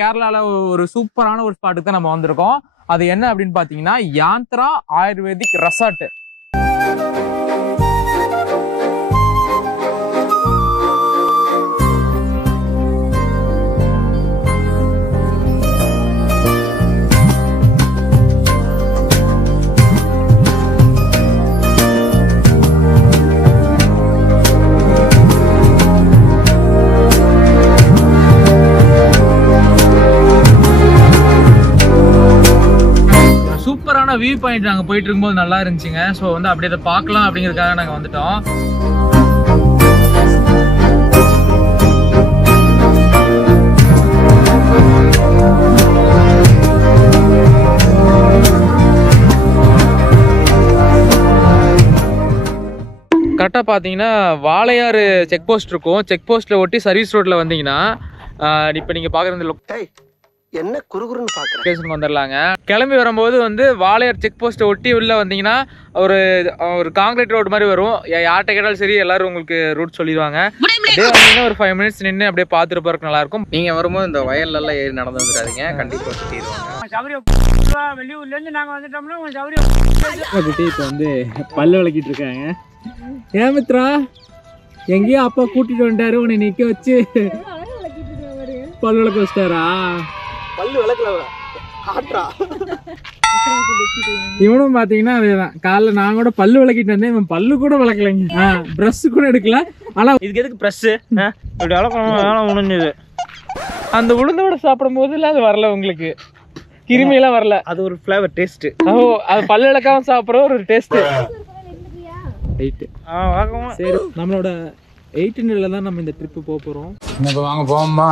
கேரளால ஒரு சூப்பரான ஒரு ஸ்பாட்டுக்கு தான் நம்ம வந்திருக்கோம். அது என்ன அப்படின்னு பாத்தீங்கன்னா யாந்த்ரா ஆயுர்வேதிக் ரெசார்ட். சூப்பரான வியூ பாயிண்ட் நாங்கள் போயிட்டு இருக்கும்போது நல்லா இருந்துச்சுங்க. ஸோ வந்து அப்படியே அதை பார்க்கலாம் அப்படிங்கிறதுக்காக நாங்கள் வந்துட்டோம். கரெக்டாக பார்த்தீங்கன்னா வாளையாறு செக் போஸ்ட் இருக்கும். செக் போஸ்ட்டில் ஒட்டி சர்வீஸ் ரோட்டில் வந்தீங்கன்னா இப்போ நீங்கள் பார்க்குறது என்ன குறுகுறுன்னு பாக்குறேன் லொகேஷனுக்கு வந்துடலாங்க. கிளம்பி வரும்போது வந்து வாளையார் செக் போஸ்ட்டை ஒட்டி உள்ள வந்தீங்கன்னா ஒரு காங்கிரீட் ரோடு மாதிரி வரும். யார்கிட்ட கேட்டாலும் சரி எல்லாரும் உங்களுக்கு ரூட் சொல்லிடுவாங்க. அப்படியே வந்தீங்கன்னா ஒரு 5 மினிட்ஸ் நின்று அப்படியே பார்த்துட்டு போறதுக்கு நல்லா இருக்கும். நீங்க வரும்போது இந்த வயல்லாம் ஏறி நடந்து வந்துடாதீங்க, கண்டிப்பா சுத்திடுவாங்க. வெளியூர்ல இருந்து நாங்க வந்துட்டோம்னா குட்டி இப்போ வந்து பல்லு விளக்கிட்டு இருக்காங்க. ஏன் மித்ரா எங்கேயோ அப்பா கூட்டிட்டு வந்துட்டாரு உன்னை நிக்க வச்சு பல்லு விளக்க வச்சிட்டாரா? பல்லு விளக்கல காட்றா. இவனும் பாத்தீங்கன்னா அதேதான். காலைல நான் கூட பல்லு விளக்கிட்டு வந்தேன், இவன் பல்லு கூட விளக்கலைங்க, பிரஷ் கூட எடுக்கல. ஆனா இதுக்கு எதுக்கு பிரஷ் இப்படி வளர்க்கணும் முடிஞ்சது. அந்த உளுந்தோட சாப்பிடும் போதுல அது வரல, உங்களுக்கு கிருமியெல்லாம் வரல. அது ஒரு ஃபிளேவர் டேஸ்ட். ஓ அது பல்லு விளக்காம சாப்பிட்ற ஒரு டேஸ்ட். சரி நம்மளோட 18 தான் நம்ம இந்த ட்ரிப் போக போறோம். இப்போ வாங்க போமா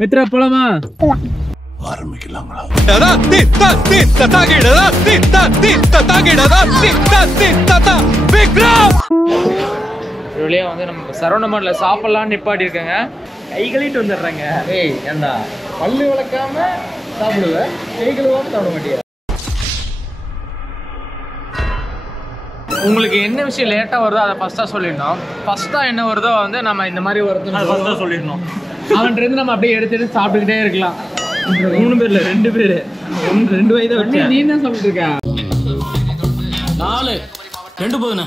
மித்ரா போலாமா? ஆரம்பிக்கலாங்களா? வழியா வந்து நம்ம சரவணமடல சாப்பிடலாம்னு நிப்பாட்டி இருக்கேங்க. கை கழுவிட்டு வந்துடுறாங்க. ஏய் ஏண்டா பல்லு விளக்காம சாப்பிடுவேன், கை கழுவாம சாப்பிட மாட்டியா? உங்களுக்கு என்ன விஷயம் லேட்டா வருதோ அதை ஃபர்ஸ்டா சொல்லிடணும். ஃபர்ஸ்டா என்ன வருதோ வந்து நம்ம இந்த மாதிரி வருது சொல்லிடணும். அவன்கிட்ட இருந்து நம்ம அப்படியே எடுத்து சாப்பிட்டுக்கிட்டே இருக்கலாம். 3 பேர்ல 2 பேரு 2 வயதை வச்சு நீ என்ன சொல்லிட்டு இருக்க? 4 2 போதுண்ணே.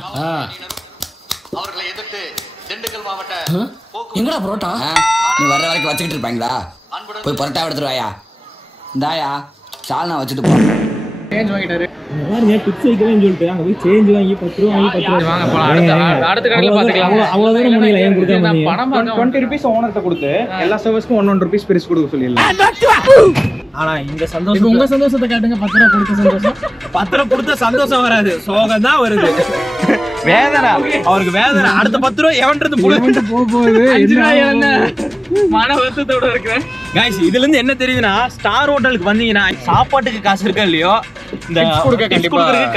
அவர்களை எதிர்த்து திண்டுக்கல் மாவட்ட எங்கடா புரோட்டா? நீ வர்ற வரைக்கும் வச்சுக்கிட்டு இருப்பாங்களா? போய் பரோட்டா எடுத்துட்டு வாயா. இந்தாயா சால்னா வச்சுட்டு போ. சேஞ்ச் வாங்கிட்டாரு. டிப்ஸ் வைக்கலன்னு சொல்லிட்டு அங்க போய் சேஞ்ச் வாங்கி 10 ரூபா வாங்கி 10 ரூபா வாங்க போலாம். அடுத்த கடையில பாத்துக்கலாம். அவ்வளவுதான் முடியல. ஏன் கொடுக்காம நீங்க பணம் 20 rupees ஓனர்ட்ட கொடுத்து எல்லா சர்வீஸ்க்கும் 1 rupees பிரிச்சு கொடுக்க சொல்லிடலாம். ஆனா இந்த சந்தோஷம் உங்க சந்தோஷத்தை காட்டுங்க. 10 ரூபா கொடுத்த சந்தோஷம். 10 ரூபா கொடுத்த சந்தோஷம் வராது, சோகம் தான் வருது. வேதனை அவருக்கு வேதனை. அடுத்த 10 ரூபா எவன்றது புடிச்சிட்டு போகுது. மன வருத்தத்தோட இருக்கிறேன். गाइस இதுல இருந்து என்ன தெரியுதுன்னா, ஸ்டார் ஹோட்டலுக்கு வந்தீங்கன்னா சாப்பாட்டுக்கு காசு இருக்கா இல்லையோ, இந்த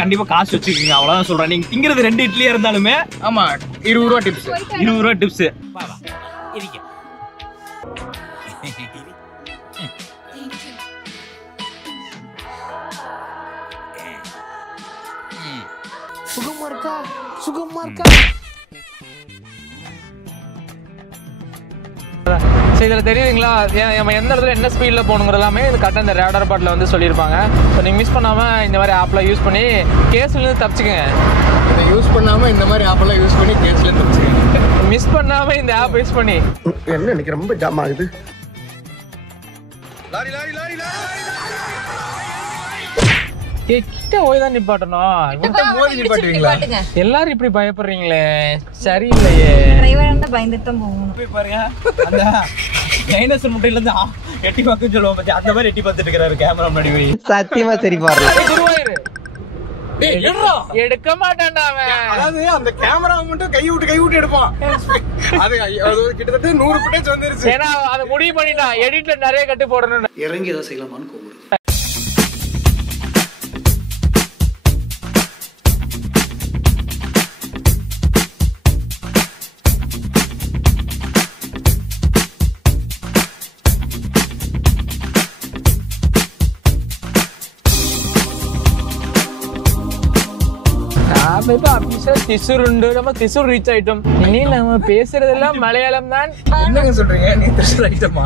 கண்டிப்பா காசு வச்சுக்கோங்க. அவ்வளவுதான் சொல்றேன். நீங்க திங்கிறது 2 இட்லியா இருந்தாலுமே ஆமா 20 ரூபா டிப்ஸ். 20 ரூபா டிப்ஸ். சுகமா இருக்கா இதில் தெரியுதுங்களா நம்ம எந்த இடத்துல என்ன ஸ்பீடில் போகணுங்கிற எல்லாமே இது கரெக்டாக இந்த ரேடார் பாட்டில் வந்து சொல்லியிருப்பாங்க. ஸோ நீங்கள் மிஸ் பண்ணாமல் இந்த மாதிரி ஆப்பில் யூஸ் பண்ணி கேஸ்லேருந்து தப்பிச்சுக்கங்க. இதை யூஸ் பண்ணாமல் இந்த மாதிரி ஆப்பெல்லாம் யூஸ் பண்ணி கேஸ்லேருந்து தப்பிச்சுக்கங்க. மிஸ் பண்ணாமல் இந்த ஆப் யூஸ் பண்ணி என்ன எனக்கு ரொம்ப ஜாம் ஆகுது. கிட்ட போய் தான் நிப்பாட்டணும். மோதி நிப்பாட்டுவீங்களா? எல்லாரும் இப்படி பயப்படுறீங்களே, சரியில்லையே. பயந்துட்டு தான் போகணும். போய் பாருங்க, அந்த டைனோசர் முட்டையில இருந்து எட்டி பார்க்க சொல்லுவோம் பத்தி அந்த மாதிரி எட்டி பார்த்துட்டு இருக்கிறாரு கேமரா முன்னாடி போய். சத்தியமா சரி பாருங்க. குருவாயிரு எடுக்க மாட்டான்டா அவன். அதாவது அந்த கேமரா மட்டும் கை விட்டு எடுப்பான். அது கிட்டத்தட்ட 100 ஃபுட்டேஜ் வந்துருச்சு. ஏன்னா அதை முடிவு பண்ணிட்டான், எடிட்ல நிறைய கட்டு போடணும். இறங்கி ஏதாவது செய்யலாமான்னு கூப்பிடுது. அப்ப இப்ப அபிஷா திசூர் உண்டு, நம்ம திசூர் ரீச் ஆயிட்டோம். இனி நம்ம பேசுறதெல்லாம் மலையாளம் தான். என்னங்க சொல்றீங்க? நீ திசூர் ஐட்டமா?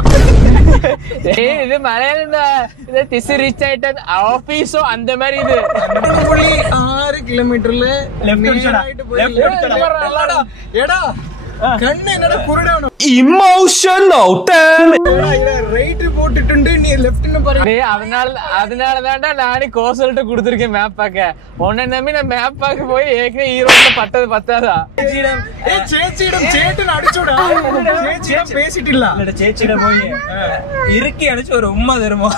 இது மலையாளம் தான். இது திசூர் ரீச் ஆயிட்டது. ஆபீஸோ அந்த மாதிரி இது 6 கிலோமீட்டர்ல எடா கண்ணு என்னடா குருடானோ இமோஷனல் ரைட் போட்டுட்டு நீ லெஃப்ட்னு பாரு. அதனாலதான்டா நானே கோசல்ட்ட கொடுத்துருக்கேன் மேப் பாக்க. உன்னை நம்பி நான் மேப் பாக்க போய் ஏற்கனவே ஈரோட்ல பட்டது பத்தாதா? சேச்சியிடம் சேட்டுன்னு அடிச்சுடா. சேச்சியிடம் பேசிட்டு இல்ல சேச்சியிடம் போய் இறுக்கி அடிச்சு ஒரு உம்மா தருமோ.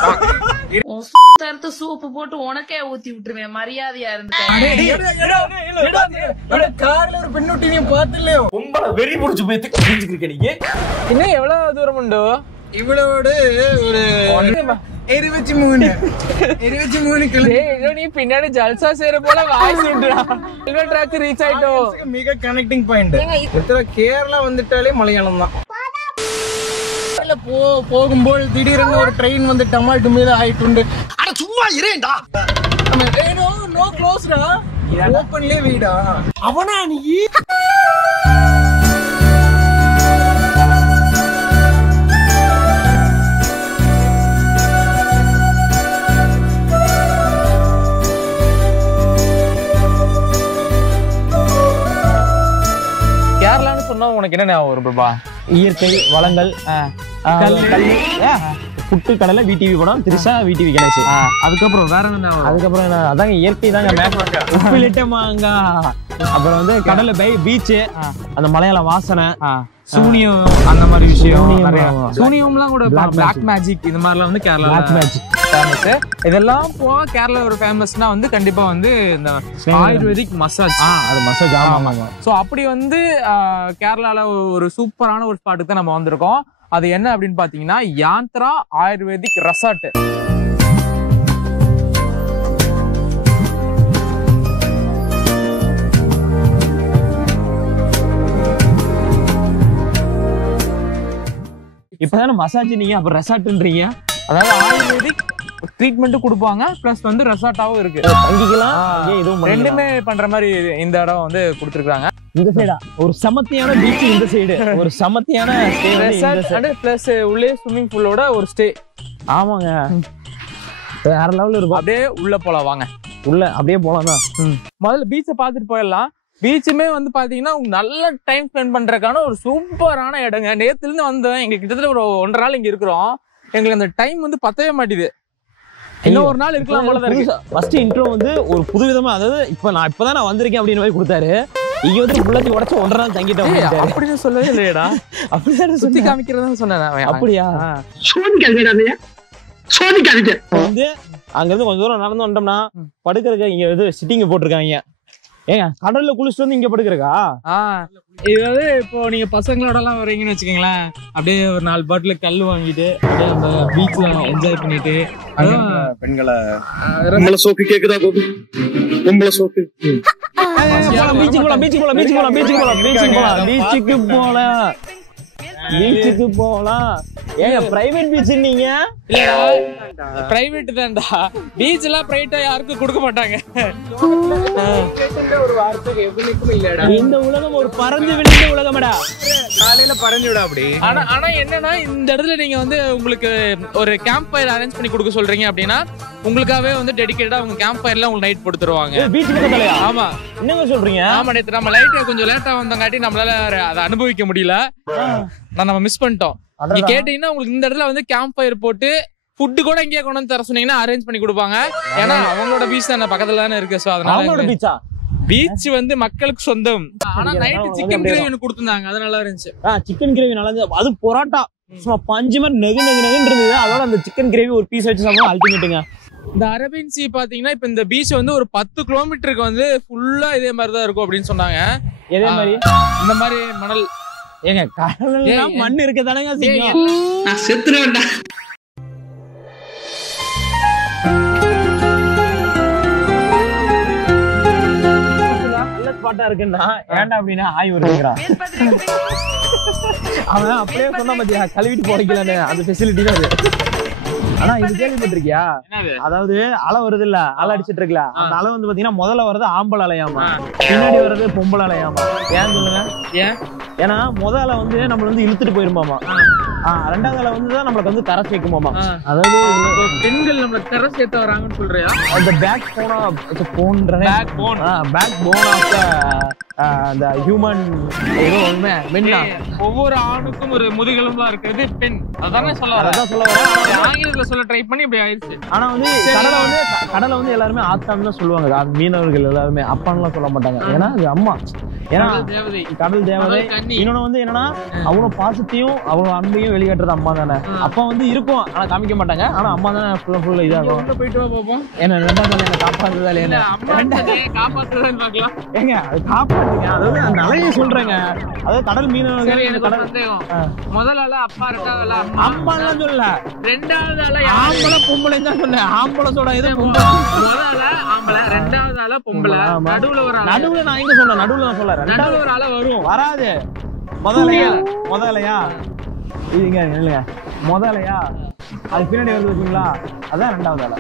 தரத்து சூப்பு போட்டு உனக்கே ஊத்தி விட்டுருவேன். மரியாதையா இருந்து கார்ல ஒரு பெண்ணுட்டி நீ பாத்துலையோ? வெறி புடிச்சு போய் தெரிஞ்சுக்கிருக்க நீங்க. இன்னும் எவ்வளவு தூரம் உண்டோ? இவ்வளவோடு ஒரு 23 கிலோமீட்டர். நீ பின்னாடி ஜல்சா சேர போல வாய்ஸ் விட்டுறா. ட்ராக் ரீச் ஆயிட்டோம். மிக கனெக்டிங் பாயிண்ட். கேரளா வந்துட்டாலே மலையாளம் தான். போகும்போது திடீர்னு ஒரு ட்ரெயின் வந்து டமால்டு மீது ஆயிட்டு. அட சும்மா இரேண்டா. நோ க்ளோஸ்டா. ஓபன்லயே வீடா? அவனா நீ? கேரளான்னு சொன்னா உனக்கு என்ன ஞாபகம் வரும் பிரபா? இயற்கை வளங்கள், புட்டு கடலை, விடிவி படம், திரிஷா, விடிவி கணேஷ். அதுக்கப்புறம் வேற என்ன? அதுக்கப்புறம் அதாங்க இயற்கை தாங்க. மாங்கா, அப்புறம் வந்து கடல்ல பீச், அந்த மலையாள வாசனை, சூனியம், அந்த மாதிரி விஷயம். சூனியம்லாம் கூட பிளாக் மேஜிக், இந்த மாதிரிலாம் வந்து கேரளா ஃபேமஸ். இதெல்லாம் போக கேரளா ஒரு ஃபேமஸ்னா வந்து கண்டிப்பா வந்து இந்த ஆயுர்வேதிக் மசாஜ். அது மசாஜ். ஆமாங்க. ஸோ அப்படி வந்து கேரளால ஒரு சூப்பரான ஒரு ஸ்பாட்டுக்கு தான் நம்ம வந்திருக்கோம். அது என்ன அப்படின்னு பாத்தீங்கன்னா யாந்த்ரா ஆயுர்வேதிக் ரெசார்ட். இப்பதானே மசாஜ் நீங்க அப்புறம் ரெசார்ட்ன்றீங்க. அதாவது ஆயுர்வேதிக் ட்ரீட்மெண்ட் கொடுப்பாங்க, பிளஸ் வந்து ரெசார்ட்டாவும் இருக்கு. தங்கிக்கலாம், ரெண்டுமே பண்ற மாதிரி இந்த இடம் வந்து கொடுத்துருக்காங்க. இந்த சைடா ஒரு சமத்தியான பீச், இந்த சைடு ஒரு சமத்தியான ரெசார்ட் பிளஸ் உள்ளே ஸ்விம்மிங் பூலோட ஒரு ஸ்டே. ஆமாங்க, வேற லெவல்ல இருக்கும். அப்படியே உள்ள போலாம் வாங்க. உள்ள அப்படியே போலாம் தான். முதல்ல பீச்சை பார்த்துட்டு போயிடலாம். பீச்சுமே வந்து பாத்தீங்கன்னா நல்ல டைம் ஸ்பெண்ட் பண்றதுக்கான ஒரு சூப்பரான இடங்க. நேத்துல இருந்து வந்தோம், எங்களுக்கு கிட்டத்தட்ட ஒரு 1.5 நாள் இங்க இருக்கிறோம். எங்களுக்கு அந்த டைம் வந்து பத்தவே மாட்டேது. இன்னும் ஒரு நாள் இருக்கலாம் போல தான் இருக்கு. ஃபர்ஸ்ட் இன்ட்ரோ வந்து ஒரு புதுவிதமா, அதாவது இப்பதான் நான் வந்திருக்கேன் அப்படின்னு மாதிரி கொடுத்தாரு. இங்க வந்து புள்ளத்தி உடச்சு 1.5 நாள் தங்கிட்டேன் அப்படின்னு சொல்லவே இல்லையடா. அப்படிதான் சுத்தி காமிக்கிறதா சொன்னேன். அப்படியா? வந்து அங்க இருந்து கொஞ்சம் தூரம் நடந்து வந்தோம்னா படுக்கிறதுக்கு இங்க வந்து சிட்டிங்க போட்டிருக்காங்க. ஏங்க கடல்ல குளிச்சுட்டு வந்து இங்க படுக்கிறக்கா? இதாவது இப்போ நீங்க பசங்களோட எல்லாம் வரீங்கன்னு வச்சுக்கீங்களேன், அப்படியே ஒரு 4 பாட்டில் கல் வாங்கிட்டு அப்படியே அந்த பீச்ல என்ஜாய் பண்ணிட்டு, பெண்களை சோக்கு கேக்குதா? சோக்கு பீச்சுக்கு போலாம். ஏங்க பிரைவேட் பீச் நீங்க? பிரைவேட் தான்டா. பீச் எல்லாம் பிரைவேட்டா யாருக்கும் கொடுக்க மாட்டாங்க. ஒரு வார்த்தைக்கு எவ்வளவுக்கும் இல்லடா. இந்த உலகம் ஒரு பறந்து விழுந்த உலகம்டா. காலையில பறந்து விட அப்படி. ஆனா என்னன்னா இந்த இடத்துல நீங்க வந்து உங்களுக்கு ஒரு கேம்ப் ஃபயர் அரேஞ்ச் பண்ணி கொடுக்க சொல்றீங்க அப்படின்னா உங்களுக்காகவே வந்து டெடிகேட்டடா உங்க கேம்ப் ஃபயர்ல உங்களுக்கு நைட் கொடுத்துருவாங்க. பீச் பக்கத்துலயா? ஆமா. என்னங்க சொல்றீங்க? ஆமா, நேத்து நம்ம லைட்டா கொஞ்சம் லேட்டா வந்தங்காட்டி நம்மளால அதை அனுபவிக்க முடியல. நம்ம மிஸ் பண்ணிட்டோம். நீங்க கேட்டீங்கன்னா உங்களுக்கு இந்த இடத்துல வந்து கேம்ப் ஃபயர் போட்டு ஃபுட் கூட இங்கே கொண்டு வந்து தர சொன்னீங்கன்னா அரேஞ்ச் பண்ணி கொடுப்பாங்க. ஏன்னா அவங்களோட பீச் தானே பக்கத்துல தானே இருக்கு. சோ அதனால பீச் வந்து மக்களுக்கு சொந்தம். ஆனா நைட் சிக்கன் கிரேவி ஒன்னு கொடுத்திருந்தாங்க, அது நல்லா இருந்துச்சு. சிக்கன் கிரேவி நல்லா இருந்துச்சு. அது பரோட்டா சும்மா பஞ்சு மாதிரி நெகு இருந்தது. அதோட அந்த சிக்கன் கிரேவி ஒரு பீஸ் வச்சு சாப்பிட்டா அல்டிமேட்டுங்க. இந்த அரபியன் சீ பாத்தீங்கன்னா இப்ப இந்த பீச் வந்து ஒரு 10 கிலோமீட்டருக்கு வந்து ஃபுல்லா இதே மாதிரிதான் இருக்கும் அப்படின்னு சொன்னாங்க. இதே மாதிரி இந்த மாதிரி மணல். ஏங்க கடல்ல மண் இருக்கதானங்க செய்யும். நான் செத்துறேன்டா. நல்ல ஸ்பாட்டா இருக்குன்னா ஏன்டா அப்படின்னா ஆய் வருகிறான். அவன் அப்படியே சொன்னா பாத்தியா, கழுவிட்டு போறீங்களான்னு. அந்த ஃபெசிலிட்டி தான் அது. ஆனா இது கேள்விப்பட்டிருக்கியா? அதாவது அலை வருது இல்ல, அலை அடிச்சிட்டு இருக்குல்ல, அந்த அலை வந்து பாத்தீங்கன்னா முதல்ல வர்றது ஆம்பளை அலையாமா, பின்னாடி வர்றது பொம்பளை அலையாமா. ஏன் சொல்லுங்க? ஏன்னா முதல் அலை வந்து நம்மள வந்து இழுத்துட்டு போயிருமாமா, ரெண்டாவது அலை வந்து தான் நம்மளுக்கு வந்து கரை சேர்க்குமாமா. அதாவது பெண்கள் நம்மள கரை சேர்த்து வராங்கன்னு சொல்றியா? அந்த பேக் போன் ஆஃப் அந்த ஹியூமன் ஏதோ ஒண்ணு மென்னா. ஒவ்வொரு ஆணுக்கும் ஒரு முதுகெலும்பா இருக்குது பெண். அதானே சொல்ல வரேன். ஆங்கிலத்துல சொல்ல ட்ரை பண்ணி இப்படி ஆயிடுச்சு. ஆனா வந்து கடலை வந்து எல்லாருமே ஆத்தான்னு தான் சொல்லுவாங்க. மீனவர்கள் எல்லாருமே அப்பான்னுலாம் சொல்ல மாட்டாங்க. ஏன்னா அது அம்மா, ஏன்னா கடல் தேவதை. இன்னொன்னு வந்து என்னன்னா அவ்வளவு பாசத்தையும் அவ்வளவு அன்பையும் வெளிக்காட்டுறது அம்மா தானே. அப்பா வந்து இருக்கும் ஆனா காமிக்க மாட்டாங்க. ஆனா அம்மா தானே ஃபுல்லா இதாகும். போயிட்டு வா பாப்போம். என்ன ரெண்டாவது என்ன காப்பாத்துறதா இல்லையா? காப்பாத்துறதுன்னு பாக்கலாம். ஏங்க அது காப்பாத்துங்க. அதாவது அந்த அலையை சொல்றேங்க. அதாவது கடல் மீனவர்கள் முதல் ஆள அப்பா, ரெண்டாவது ஆள அம்மா எல்லாம் சொல்லல, ரெண்டாவது ஆள ஆம்பளை பொம்பளை தான் சொன்னேன். ஆம்பளை சொல்ற இது முதல் ஆள ஆம்பளை, ரெண்டாவது ஆள பொம்பளை, நடுவுல ஒரு நடுவுல நான் எங்க சொன்னேன்? நடுவுல நான் சொல்றேன். நடுவுல ஒரு ஆள வரும் வராது. முதலையா இதுங்க இல்லைங்க, முதலையா அது பின்னாடி வருது வச்சுங்களா, அதான் ரெண்டாவது ஆள.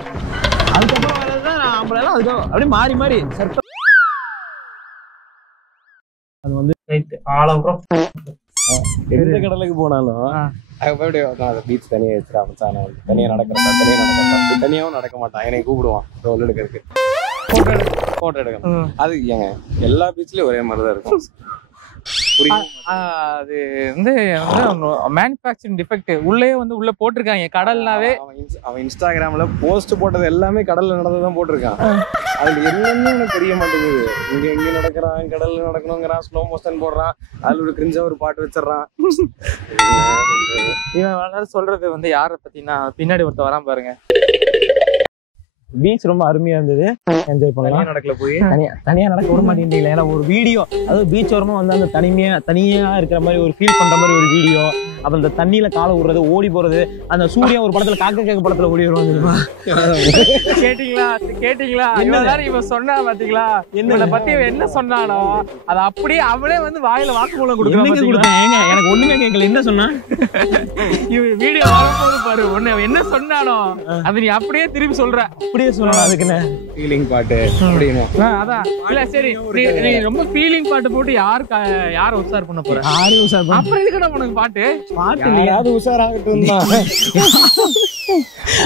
அதுக்கப்புறம் வர்றதுதான் ஆம்பளை எல்லாம். அதுக்கு அப்படியே மாறி மாறி அது வந்து ஆழம். எந்த கடலுக்கு போனாலும் அங்க பீச் தனியா வச்சிருக்கா மச்சான். தனியா நடக்கிறதா தனியாவும் நடக்க மாட்டான். என்னை கூப்பிடுவான் ரோல் எடுக்கிறதுக்கு, போட்டோ எடுக்கணும். அது ஏங்க எல்லா பீச்லயும் ஒரே மாதிரிதான் இருக்கும். அது வந்து மேனுஃபேக்சரிங் டிஃபெக்ட். உள்ளே வந்து உள்ள போட்டிருக்காங்க கடல்னாவே. அவன் இன்ஸ்டாகிராம்ல போஸ்ட் போட்டது எல்லாமே கடல்ல நடந்ததான் போட்டிருக்கான். அதுல என்னன்னு எனக்கு தெரிய மாட்டேங்குது. இங்க நடக்கிறான், கடல்ல நடக்கணுங்கிறான், ஸ்லோ மோஷன் போடுறான், அதுல ஒரு கிரிஞ்சா ஒரு பாட்டு வச்சிடறான். இவன் சொல்றது வந்து யார பத்தினா பின்னாடி ஒருத்த வரான் பாருங்க. பீச் ரொம்ப அருமையா இருந்தது, என்ஜாய் பண்ணலாம். நடக்கல போய் தனியா நடக்க விட மாட்டேங்கிறீங்களா? ஏன்னா ஒரு வீடியோ, அதாவது பீச் ஓரமா வந்து அந்த தனியா இருக்கிற மாதிரி ஒரு ஃபீல் பண்ற மாதிரி ஒரு வீடியோ. அப்புறம் இந்த தண்ணியில காலை விடுறது, ஓடி போறது, அந்த சூர்யா ஒரு படத்துல கேக்க படத்துல ஓடி வருவாங்க. கேட்டீங்களா இவன் சொன்னா பாத்தீங்களா? என்னை பத்தி என்ன சொன்னானோ அது அப்படியே அவளே வந்து வாயில வாக்குமூலம் கொடுத்தேன். எனக்கு ஒண்ணுமே கேட்கல. என்ன சொன்னா? இவன் வீடியோ வரும்போது பாரு, ஒண்ணு என்ன சொன்னானோ அது நீ அப்படியே திருப்பி சொல்ற. அப்படியே சொல்லணும். அதுக்குன்னு ஃபீலிங் பாட்டு அப்படின்னு அதான் இல்ல. சரி, நீ ரொம்ப ஃபீலிங் பாட்டு போட்டு யார உஷார் பண்ண போற? யாரையும் உஷார் பண்ண. அப்புறம் இதுக்கு உனக்கு பாட்டு யாராவது உஷாராகட்டும் தான்.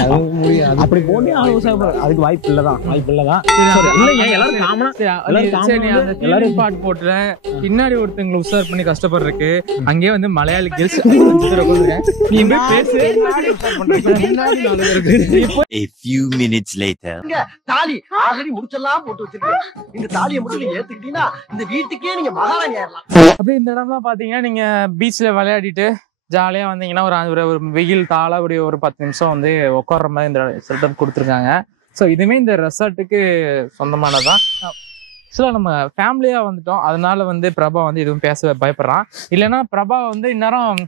அது முடியாது. அப்படி போட்டு யாரும் உஷார் அதுக்கு வாய்ப்பு இல்லதான். இல்லைங்க, எல்லாரும் காமனா எல்லாரும் பாட்டு போட்டுல பின்னாடி ஒருத்தங்களை உஷார் பண்ணி கஷ்டப்படுறதுக்கு அங்கேயே வந்து மலையாளி கேர்ள்ஸ் நீ பேசு. A few minutes later. தாலி ஆல்ரெடி முடிச்செல்லாம் போட்டு வச்சிருக்கேன். இந்த தாலியை மட்டும் நீங்க ஏத்துக்கிட்டீங்கன்னா இந்த வீட்டுக்கே நீங்க மகாராணி ஆயிரலாம். அப்படியே இந்த இடம்லாம் பாத்தீங்கன்னா நீங்க பீச்ல விளையாடிட்டு ஜாலியா வந்தீங்கன்னா ஒரு வெயில் தாள அப்படி ஒரு 10 நிமிஷம் வந்து உட்கார்ற மாதிரி இந்த செட்டப் கொடுத்துருக்காங்க. ஸோ இதுவுமே இந்த ரெசார்ட்டுக்கு சொந்தமானதான். ஆக்சுவலாக நம்ம ஃபேமிலியா வந்துட்டோம், அதனால வந்து பிரபா வந்து எதுவும் பேச பயப்படுறான். இல்லைன்னா பிரபா வந்து இந்நேரம்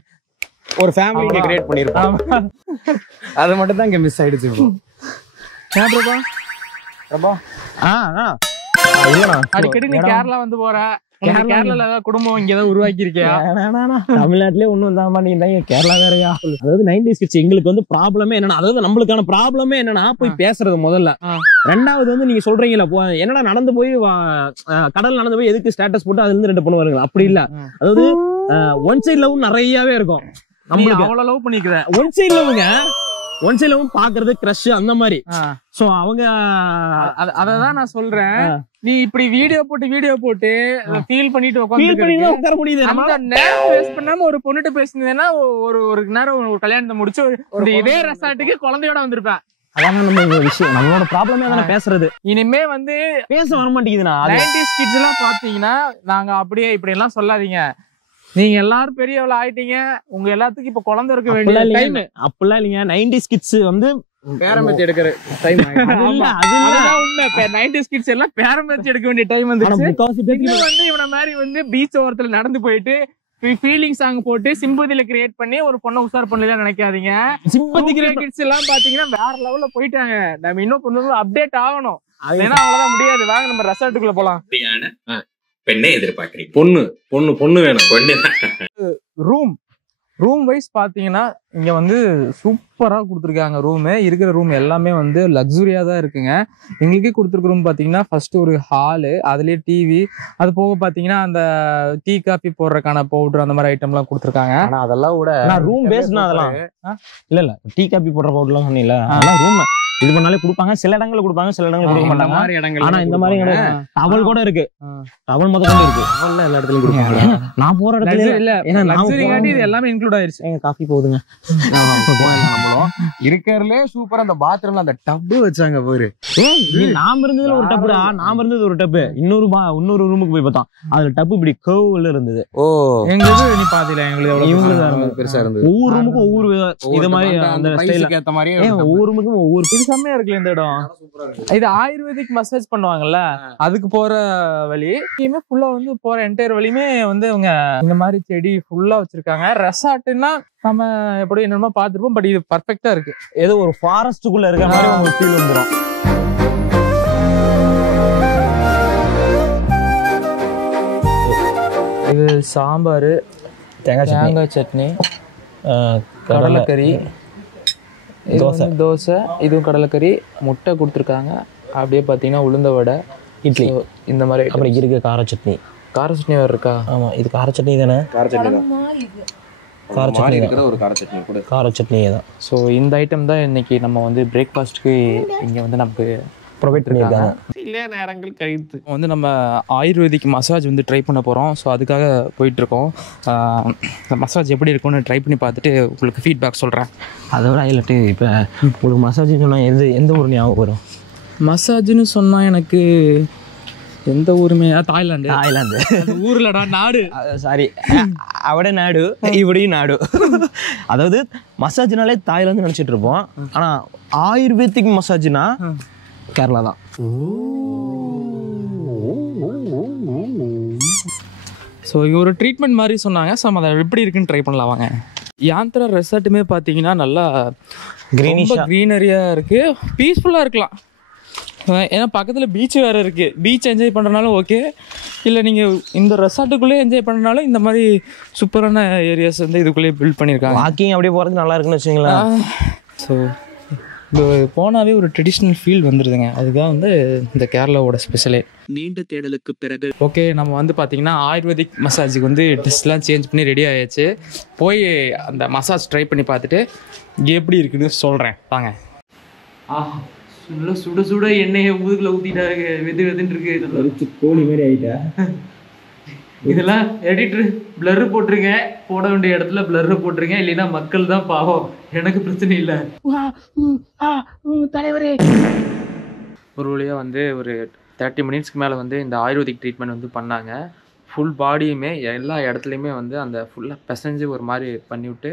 ஒரு ஃபேமிலி கிரியேட் பண்ணிருப்பான். அது மட்டும் தான் இங்க மிஸ் ஆயிடுச்சு. ஏன் பிரபா அடிக்கடி நீ கேரளா வந்து போற, கேரளால ஏதாவது குடும்பம் இங்க ஏதாவது உருவாக்கி இருக்கியா? தமிழ்நாட்டிலே ஒண்ணும் தான் பண்ணிட்டாங்க, கேரளா வேறையா? அதாவது 90s கிட்ஸ் எங்களுக்கு வந்து ப்ராப்ளமே என்னன்னா, அதாவது நம்மளுக்கான ப்ராப்ளமே என்னன்னா போய் பேசுறது முதல்ல. ரெண்டாவது வந்து நீங்க சொல்றீங்களா என்னடா நடந்து போய் கடல் நடந்து போய் எதுக்கு ஸ்டேட்டஸ் போட்டு அதுல இருந்து 2 பொண்ணு வருங்க, அப்படி இல்ல. அதாவது ஒன் சைட் லவ் நிறையவே இருக்கும். நம்மளுக்கு அவ்வளவு லவ் பண்ணிக்கிற ஒன் சைட் லவ் பாக்குறது கிரஷ் அந்த மாதிரி. சோ அவங்க அததான் நான் சொல்றேன். நீ இப்படி வீடியோ போட்டு ஃபீல் பண்ணிட்டு உட்கார முடியுது. நேரம் வேஸ்ட் பண்ணாம ஒரு பொண்ணுகிட்ட பேசுனதுன்னா ஒரு நேரம் ஒரு கல்யாணத்தை முடிச்சு ஒரு இதே ரெசார்ட்டுக்கு குழந்தையோட வந்திருப்பேன். அதான் நம்ம விஷயம், நம்மளோட ப்ராப்ளமே தானே பேசுறது. இனிமே வந்து பேச வர மாட்டேங்குதுண்ணா. 90s கிட்ஸ் எல்லாம் பாத்தீங்கன்னா நாங்க அப்படியே இப்படி எல்லாம் சொல்லாதீங்க. நீங்க எல்லாரும் பெரியவள ஆயிட்டீங்க, உங்க எல்லாத்துக்கும் இப்ப குழந்தை இருக்க வேண்டிய டைம். அப்படிலாம் இல்லைங்க. 90s கிட்ஸ் வந்து பேரம்பேத்தி எடுக்கிற டைம். அதுதான் உண்மை. 90s கிட்ஸ் எல்லாம் பேரம்பேத்தி எடுக்க வேண்டிய டைம் வந்து இவன மாதிரி வந்து பீச் ஓரத்துல நடந்து போயிட்டு ஃபீலிங் சாங் போட்டு சிம்பதியில கிரியேட் பண்ணி ஒரு பொண்ணை உஷார் பண்ணலாம் நினைக்காதீங்க. சிம்பதி கிட்ஸ் எல்லாம் பாத்தீங்கன்னா வேற லெவல்ல போயிட்டாங்க. நம்ம இன்னும் கொஞ்சம் அப்டேட் ஆகணும். ஏன்னா அவ்வளவுதான் முடியாது. வாங்க நம்ம ரெசார்ட்டுக்குள்ள போலாம். பெண்ணே எதிர்பார்க்கிறீங்க? பொண்ணு வேணும். ரூம் ரூம் வைஸ் பார்த்தீங்கன்னா இங்கே வந்து சூப்பராக கொடுத்துருக்காங்க. ரூமு இருக்கிற ரூம் எல்லாமே வந்து லக்ஸுரியாக தான் இருக்குங்க. எங்களுக்கே கொடுத்துருக்க ரூம் பார்த்தீங்கன்னா ஃபர்ஸ்ட் ஒரு ஹாலு, அதுலேயே டிவி, அது போக பார்த்தீங்கன்னா அந்த டீ காஃபி போடுறதுக்கான பவுடர் அந்த மாதிரி ஐட்டம்லாம் கொடுத்துருக்காங்க. ஆனா அதெல்லாம் விட ரூம் பேஸ்னா அதெல்லாம் இல்ல டீ காபி போடுற பவுடர்லாம் சொன்னீங்கல்ல, அதெல்லாம் ரூம் இது பண்ணாலே கொடுப்பாங்க. சில இடங்கள்ல கொடுப்பாங்க, சில இடங்கள் கொடுக்க மாட்டாங்க. ஆனா இந்த மாதிரி டவல் கூட இருக்கு, டவல் முதல்ல கொண்டு இருக்கு. டவல்ல எல்லா இடத்துலயும் கொடுப்பாங்க. நான் போற இடத்துல இல்ல, ஏன்னா லக்ஸரிங்காட்டி இது எல்லாமே இன்க்ளூட் ஆயிருச்சு. எங்க காஃபி போகுதுங்க. இருக்கிறதுலே சூப்பரா அந்த பாத்ரூம்ல அந்த டப்பு வச்சாங்க பாரு. நாம இருந்ததுல ஒரு டப்புடா, நாம இருந்தது ஒரு டப்பு. இன்னொரு ரூமுக்கு போய் பார்த்தோம், அதுல டப்பு இப்படி கர்வ்ல இருந்தது. ஓ எங்களுக்கு நீ பாத்தீல, எங்களுக்கு பெருசா இருந்தது. ஒவ்வொரு ரூமுக்கும் ஒவ்வொரு இது மாதிரி அந்த ஸ்டைலுக்கு ஏத்த மாதிரி ஒவ்வொரு ரூமுக்கும் ஒவ்வொரு இது செம்மையா இருக்குல்ல இந்த இடம். இது ஆயுர்வேதிக் மசாஜ் பண்ணுவாங்கல்ல, அதுக்கு போற வழி இனிமே ஃபுல்லா வந்து போற என்டையர் வழியுமே வந்து அவங்க இந்த மாதிரி செடி ஃபுல்லா வச்சிருக்காங்க. ரெசார்ட்னா நம்ம எப்படி என்னமோ பாத்துருப்போம், பட் இது பர்ஃபெக்டா இருக்கு. ஏதோ ஒரு ஃபாரஸ்டுக்குள்ள இருக்க மாதிரி உங்களுக்கு ஃபீல் வந்துடும். இது சாம்பார், தேங்காய் சட்னி, கடலைக்கறி, தோசை, இதுவும் கடலைக்கறி, முட்டை கொடுத்துருக்காங்க. அப்படியே பார்த்தீங்கன்னா உளுந்த வடை, இட்லி, இந்த மாதிரி. அப்புறம் இருக்கு கார சட்னி. கார சட்னி வேறு இருக்கா? ஆமா, இது கார சட்னி தானே? கார சட்னி தான். கார சட்னி இருக்கிற ஒரு கார சட்னி கூட. கார சட்னியே தான். ஸோ இந்த ஐட்டம் தான் இன்னைக்கு நம்ம வந்து பிரேக்ஃபாஸ்ட்டுக்கு இங்கே வந்து நமக்கு ப்ரொவைட் பண்ணியிருக்காங்க. சில நேரங்கள் கழித்து வந்து நம்ம ஆயுர்வேதிக் மசாஜ் வந்து ட்ரை பண்ண போகிறோம். ஸோ அதுக்காக போயிட்டுருக்கோம். இந்த மசாஜ் எப்படி இருக்கும்னு ட்ரை பண்ணி பார்த்துட்டு உங்களுக்கு ஃபீட்பேக் சொல்கிறேன். அதோட ஹைலைட்டு இப்போ உங்களுக்கு மசாஜ்னு சொன்னால் எந்த ஊர் ஞாபகம் வரும்? மசாஜ்னு சொன்னால் எனக்கு எந்த ஊருமே தாய்லாந்து. ஊர்லடா நாடு, சாரி, அவட நாடு இப்படியும் நாடு. அதாவது மசாஜ்னாலே தாய்லாந்து நினச்சிட்டு இருப்போம், ஆனால் ஆயுர்வேதிக் மசாஜ்னா கேரளா தான். ஸோ ஒரு ட்ரீட்மெண்ட் மாதிரி சொன்னாங்க. ஸோ அதை எப்படி இருக்குன்னு ட்ரை பண்ணலாம் வாங்க. யாந்திரா ரெசார்ட்டுமே பார்த்தீங்கன்னா நல்லா க்ரீனரியாக இருக்குது, பீஸ்ஃபுல்லாக இருக்கலாம். ஏன்னா பக்கத்தில் பீச் வேறு இருக்குது. பீச் என்ஜாய் பண்ணுறனாலும் ஓகே, இல்லை நீங்கள் இந்த ரெசார்ட்டுக்குள்ளேயே என்ஜாய் பண்ணுறனாலும் இந்த மாதிரி சூப்பரான ஏரியாஸ் வந்து இதுக்குள்ளேயே பில்ட் பண்ணியிருக்காங்க. வாக்கிங் அப்படியே போகிறதுக்கு நல்லா இருக்குன்னு வச்சுங்களேன். ஸோ இது போனாவே ஒரு ட்ரெடிஷ்னல் ஃபீல் வந்துடுதுங்க. அதுதான் வந்து இந்த கேரளாவோட ஸ்பெஷலே. நீண்ட தேடலுக்கு பிறகு ஓகே, நம்ம வந்து பார்த்தீங்கன்னா ஆயுர்வேதிக் மசாஜுக்கு வந்து ட்ரெஸ்லாம் சேஞ்ச் பண்ணி ரெடி ஆயாச்சு. போய் அந்த மசாஜ் ட்ரை பண்ணி பார்த்துட்டு எப்படி இருக்குன்னு சொல்கிறேன் வாங்க. சுட சுட எண்ணெயை முதுகில் ஊற்றிட்டாருங்க, வெதுன்னு இருக்கு. கோழி மாதிரி ஆகிட்டா. இதெல்லாம் எடிட்ரு பிளர் போட்டிருங்க, போட வேண்டிய இடத்துல பிளர் போட்டிருங்க, இல்லைன்னா மக்கள் தான் பாவம், எனக்கு பிரச்சனை இல்லை. தலைவரே ஒரு வழியாக வந்து ஒரு 30 மினிட்ஸ்க்கு மேலே வந்து இந்த ஆயுர்வேதிக் ட்ரீட்மெண்ட் வந்து பண்ணாங்க. ஃபுல் பாடியுமே எல்லா இடத்துலையுமே வந்து அந்த ஃபுல்லாக பிசைஞ்சு ஒரு மாதிரி பண்ணிவிட்டு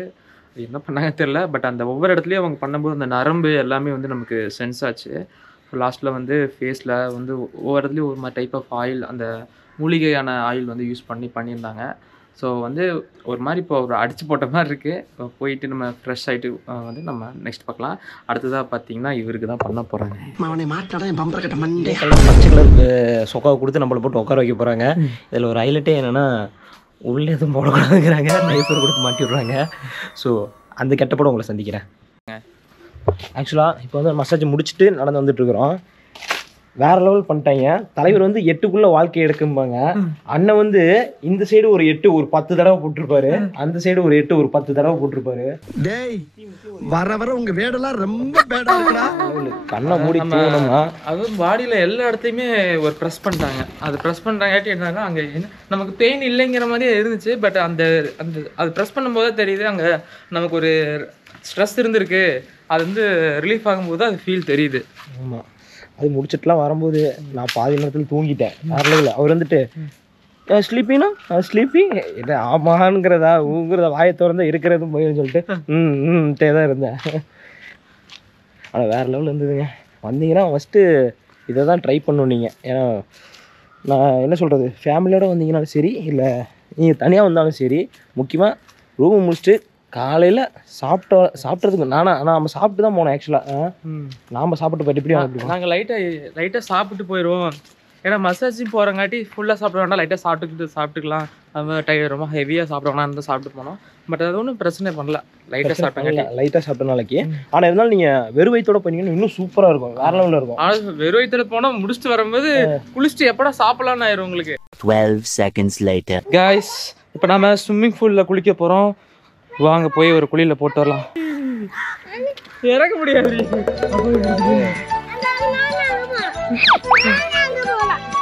என்ன பண்ணாங்க தெரில. பட் அந்த ஒவ்வொரு இடத்துலையும் அவங்க பண்ணும்போது அந்த நரம்பு எல்லாமே வந்து நமக்கு சென்ஸ் ஆச்சு. லாஸ்ட்டில் வந்து ஃபேஸில் வந்து ஒவ்வொரு இடத்துலையும் ஒரு மாதிரி டைப் ஆஃப் ஆயில், அந்த மூலிகையான ஆயில் வந்து யூஸ் பண்ணியிருந்தாங்க. ஸோ வந்து ஒரு மாதிரி இப்போ ஒரு அடிச்சு போட்ட மாதிரி இருக்குது. இப்போ போயிட்டு நம்ம ஃப்ரெஷ் ஆகிட்டு வந்து நம்ம நெக்ஸ்ட் பார்க்கலாம். அடுத்ததாக பார்த்தீங்கன்னா இவருக்கு தான் பண்ண போகிறாங்க. பச்சை கலருக்கு சொக்காவை கொடுத்து நம்மளை போட்டு உட்கார வைக்க போகிறாங்க. இதில் ஒரு ஹைலைட்டே என்னென்னா உள்ளே எதுவும் போடக்கூடாதுங்கிறாங்க, டைப்பர் கொடுத்து மாட்டி விட்றாங்க. ஸோ அந்த கெட்டப்பட உங்களை சந்திக்கிறேன். ஆக்சுவலாக இப்போ வந்து மசாஜ் முடிச்சுட்டு நடந்து வந்துட்டுருக்குறோம். வேற லெவல் பண்ணிட்டாங்க. தலைவர் வந்து 8க்குள்ள வாழ்க்கை எடுக்கும்பாங்க. அண்ணன் வந்து இந்த சைடு ஒரு 8 ஒரு 10 தடவை போட்டிருப்பாரு, அந்த சைடு ஒரு 8 ஒரு 10 தடவை போட்டிருப்பாரு. டேய் வர வர உங்க வேடெல்லாம் ரொம்ப பேடா இருக்குடா. கண்ணை மூடி தூங்கணும்னா அதுவும் பாடியில் எல்லா இடத்தையுமே ஒரு ப்ரெஸ் பண்ணிட்டாங்க. அது ப்ரெஸ் பண்ணுறாங்காட்டி என்னன்னா அங்கே நமக்கு பெயின் இல்லைங்கிற மாதிரியே இருந்துச்சு. பட் அந்த அது ப்ரெஸ் பண்ணும்போது தெரியுது அங்கே நமக்கு ஒரு ஸ்ட்ரெஸ் இருந்திருக்கு. அது வந்து ரிலீஃப் ஆகும்போது அது ஃபீல் தெரியுது. ஆமாம், அது முடிச்சுட்டுலாம் வரும்போது நான் பாதி நேரத்தில் தூங்கிட்டேன். வேறு அவர் வந்துட்டு ஸ்லீப்பினா ஸ்லீப்பி என்ன ஆமாங்கிறதா ஊங்கிறத வாயை திறந்து இருக்கிறதும் போயின்னு சொல்லிட்டு தான் இருந்தேன். ஆனால் வேறு லெவலில் இருந்ததுங்க. வந்தீங்கன்னா ஃபஸ்ட்டு இதை தான் ட்ரை பண்ணணும் நீங்கள். ஏன்னா நான் என்ன சொல்கிறது, ஃபேமிலியோடு வந்தீங்கன்னாலும் சரி, இல்லை நீங்கள் தனியாக வந்தாலும் சரி, முக்கியமாக ரூமை முடிச்சுட்டு காலையில் சாப்பிட்றதுக்கு நம்ம சாப்பிட்டு தான் போனோம். ஆக்சுவலாக நாம் சாப்பிட்டு போயிட்டு எப்படி நாங்கள் லைட்டாக சாப்பிட்டு போயிடுவோம், ஏன்னா மசாஜும் போகிறங்காட்டி ஃபுல்லாக சாப்பிட வேண்டாம், லைட்டாக சாப்பிட்டுக்கலாம். அது ரொம்ப ஹெவியாக சாப்பிட வேணாம் இருந்தால் சாப்பிட்டு போனோம். பட் அது ஒன்றும் பிரச்சனை பண்ணல, லைட்டாக சாப்பிட்ட நாளைக்கு. ஆனால் இருந்தாலும் நீங்கள் வெறும் வயிற்றோட போனீங்கன்னா இன்னும் சூப்பராக இருக்கும், வேற லெவலில் இருக்கும். ஆனால் வெறும் வயிற்றுல போனால் முடிச்சுட்டு வரும்போது குளிச்சுட்டு எப்படா சாப்பிடலான்னு ஆயிரும் உங்களுக்கு. 12 seconds later. காய்ஸ், இப்போ நம்ம ஸ்விம்மிங் பூலில் குளிக்க போகிறோம். வாங்க போய் ஒரு குளியில் போட்டு வரலாம். இறக்க முடியாது.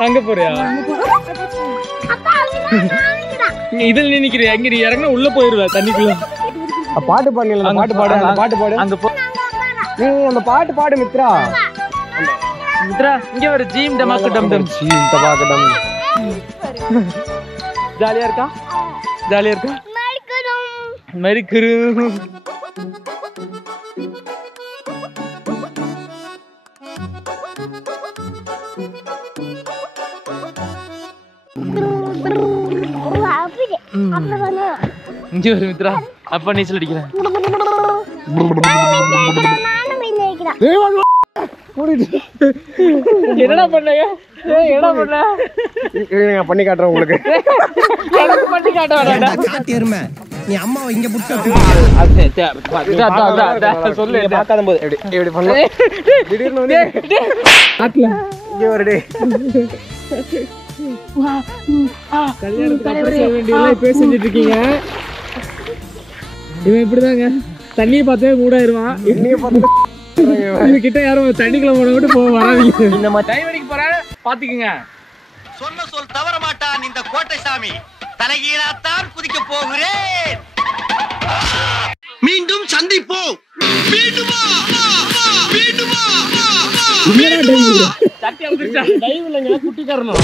அங்க போறியா? இதில் நினைக்கிறியா? இங்க நீ இறங்க உள்ள போயிருவ தண்ணிக்குள்ள. பாட்டு பாடல, பாட்டு பாடு, பாட்டு பாடு. அங்க போ, அந்த பாட்டு பாடு மித்ரா. மித்ரா இங்க வர ஜீம் டமாக்கு டம் டம் ஜீம் டமாக்கு டம். ஜாலியா இருக்கா? ஜாலியா இருக்கா? மரிக்குரு. இங்க வர மித்ரா, அப்பா நீச்சல் அடிக்கிறேன். என்னடா பண்ணீங்க? என்ன பண்ண? பண்ணி காட்டுறேன் உங்களுக்கு. பண்ணி காட்டுறேன். காட்டி எருமை, நீ அம்மாவை இங்க புடிச்சு சொல்லு. பார்க்காத போது எப்படி பண்ணலாம்? திடீர்னு வந்து காட்டல இங்க வருடே. செஞ்சுட்டு இருக்கீங்க. இவன் இப்படிதாங்க தண்ணியை பார்த்தே மூடாயிருவான். கிட்ட யாரும் தண்ணிக்குள்ள போன விட்டு போக வராதீங்க. இந்த மாதிரி டைம் அடிக்க போறேன் பாத்துக்குங்க. சொன்ன சொல் தவற மாட்டான் இந்த கோட்டை சாமி. தலைகீழாத்தான் குதிக்க போகிறேன். மீண்டும் சந்திப்போம். சத்தியம் குட்டிக்காரனும்